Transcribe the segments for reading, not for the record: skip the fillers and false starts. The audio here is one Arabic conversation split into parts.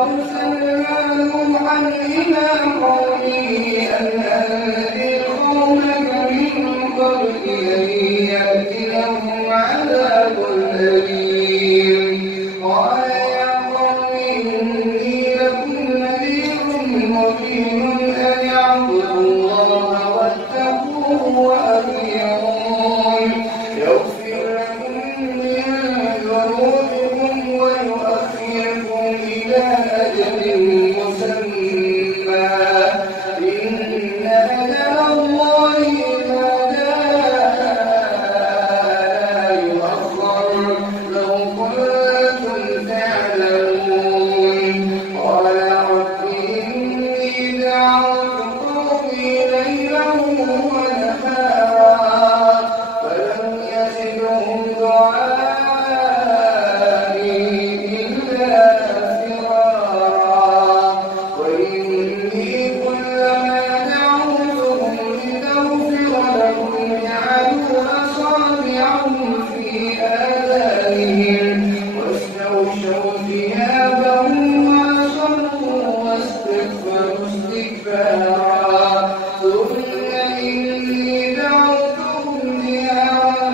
أرسلنا نوحا إلى قومه أن أنذر قومك من قبل أن يأتيهم عذاب أليم قال يا قوم إني لكم نذير مبين أن اعبدوا الله واتقوه وأطيعون يغفر لكم من ذنوبكم ويؤخركم إلى أجل مسمى إن أجل الله إذا جاء يؤخر لو كنتم تعلمون قال رب إني دعوت قومي ليلا ونهارا فلم يزدهم دعائي إلا فرارا وإني كلما دعوتهم لتغفر لهم جعلوا أصابعهم في آذانهم واستغشوا ثيابهم وأصروا واستكبروا استكبارا ثم إني دعوتهم جهارا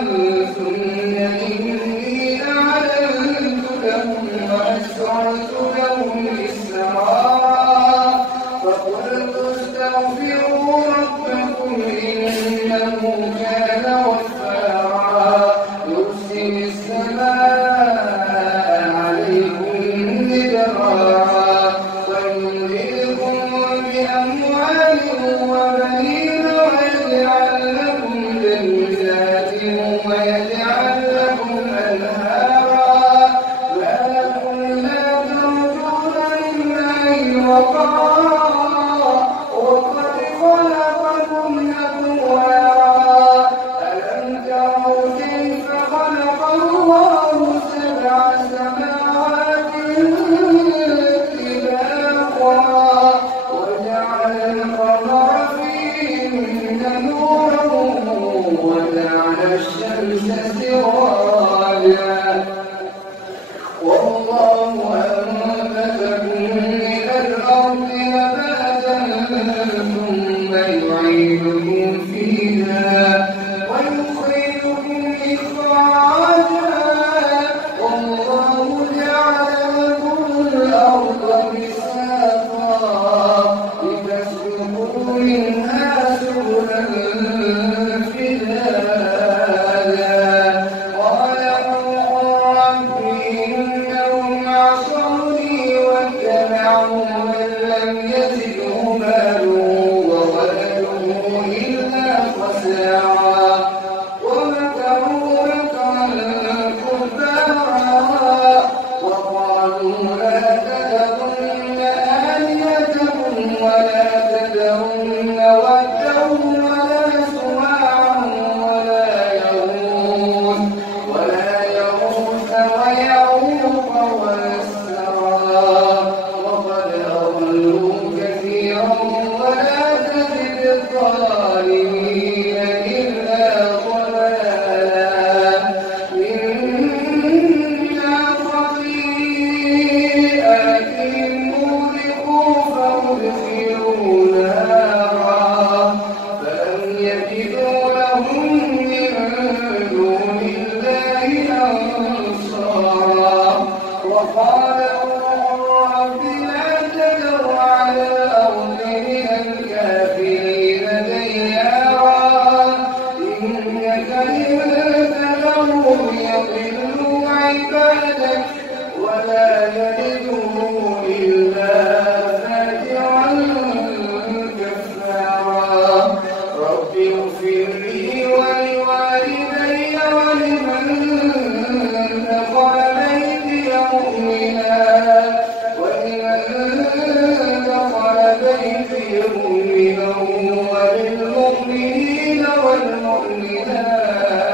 ثم إني أعلنت لهم وأسررت لهم إسرارا فقلت استغفروا ربكم إنه كان غفارا يرسل السماء عليكم مدرارا ويمددكم بأموال وبنين ويجعل لكم جنات ويجعل لكم أنهارا ما لكم لا ترجون لله وقارا وقد خلقكم أطوارا ألم تروا كيف خلق الله سبع سماوات طباقا وجعل القمر فيهن نورا وجعل الشمس سراجا والله أنبتكم من الأرض نباتا ثم يعيدكم فيها ويخرجكم إخراجا والله جعل لكم الأرض بساطا لتسلكوا منها سبلا فجاجا قال رب إنهم عصوني واتبعوا من لم يزده ماله وولده إلا خسارا ومكروا مكرا كبارا وقالوا لا تذرن آلهتكم ولا تذرن ودا ولا سواعا ولا يغوث ويعوق ونسرا وقد أضلوا كثيرا ولا تزد الظالمين إلا ضلالا مما خطيئاتهم أغرقوا فأدخلوا نارا فلم يجدوا لهم من دون الله أنصارا وقال رب لا تذر على الأرض من الكافرين ديارا إنك إن تذرهم يضلوا عبادك ولا يلدوا إلا فاجرا كفارا رب اغفر لي ولوالدي ولمن دخل بيتي مؤمنا وللمؤمنين والمؤمنات